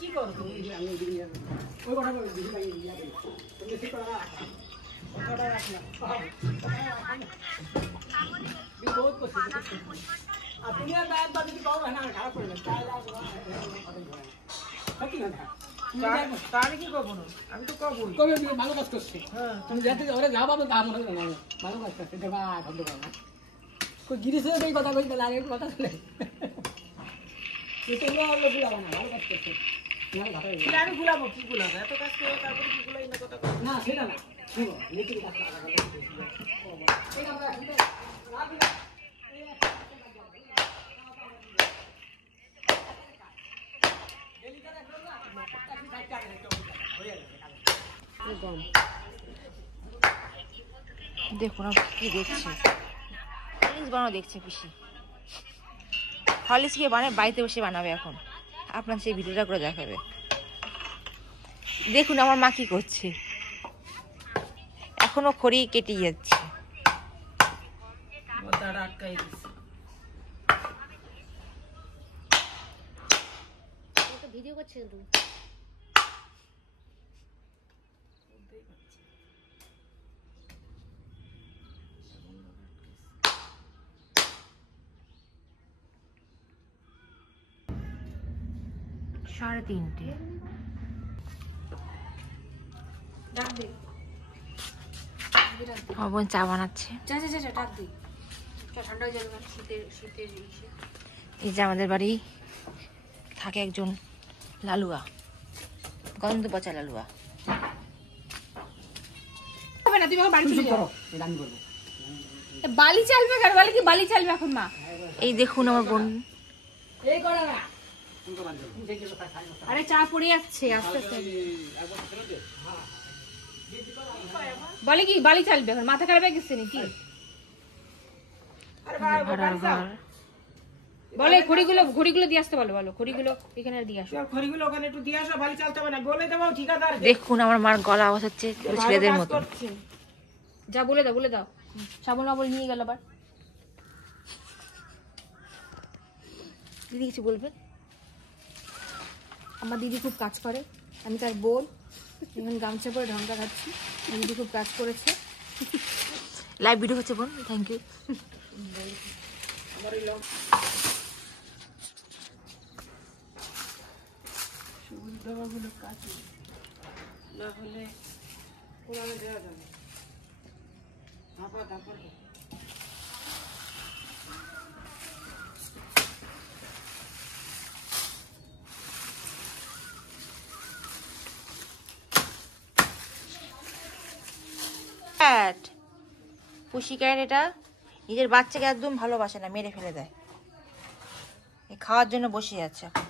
কি করো তুমি? আমি ওই কথা বলি দিদি লাগিয়ে দিয়া দেই। তুমি ঠিক করো না। কথা রাখনা। বি বহুত কষ্ট। আর তুমি আর দাঁত বাদ দিতে পারো না খারাপ করে না। তাই লাগবে। সত্যি কথা। তাহলে কি করবো না? আমি তো করবো। কবে ভালো কাজ করছে। হ্যাঁ তুমি যেতে ওরা যা পাবে তা মনে করো না। ভালো কাজ করছে। দেবা শব্দ করো না। কই গিরিছে এই কথা কইতে লাগে কথা শুনে। এটা হলো বুলাবা না ভালো কাজ করছে। না ভালো। আমি গুলাবো কি গুলাবো? এত কাজ করে তারপরে কি গুলাই না কথা কই? না সেটা না। শুনো নিচে কাজ করা লাগে। এই আমরা শুনতে রাখি না। দেখুন কি দেখছি হরলিক্স বানানো দেখছে পিসি হরলিক্স গিয়ে বানায় বাড়িতে বসে বানাবে এখন আপনার সেই ভিডিওটা করে দেখাবে দেখুন আমার মা কি করছে এখনো খড়ি কেটে যাচ্ছে আটকাই দিচ্ছে ভিডিও করছে কিন্তু 3:30 আমার বোন চা বানাচ্ছে এই যে আমাদের বাড়ি থাকে একজন লালুয়া গন্ধ পচা লালুয়া হবে না তুমি আমার বাড়ি চলে যাও এটা আমি বলবো বালি চালবে কার বলে কি বালি চালবে এখন মা এই দেখুন আমার বোন এই করে না আরে চা পড়ে যাচ্ছে আস্তে আস্তে বলে কি বালি চালবে এখন মাথা খারাপ হয়ে গেছে নাকি বলে ঘড়িগুলো দিয়ে আসতে বলো ঘড়িগুলো এখানে দিয়ে আসো খড়িগুলো ওখানে একটু দিয়ে আসো বালি চালতে হবে না বলে দেবো ঠিকাদার দেখুন আমার মার গলা আওয়াজ হচ্ছে ছেলেদের মতো যা বলে দাও সাবল নিয়ে গেল আবার দিদি কিছু বলবেন আমার দিদি খুব কাজ করে আমি তার বোন এখন গামছা পরে ঢঙ্কা খাচ্ছি দিদি খুব কাজ করেছে লাইভ ভিডিও হচ্ছে বোন থ্যাংক ইউ সবুজ দাবাগুলো কাটি না হলে পুরানো দেওয়া যাবে তারপর পুষিক্যাট এটা নিজের বাচ্চাকে একদম ভালোবাসে না মেরে ফেলে দেয় খাওয়ার জন্য বসে আছে এখন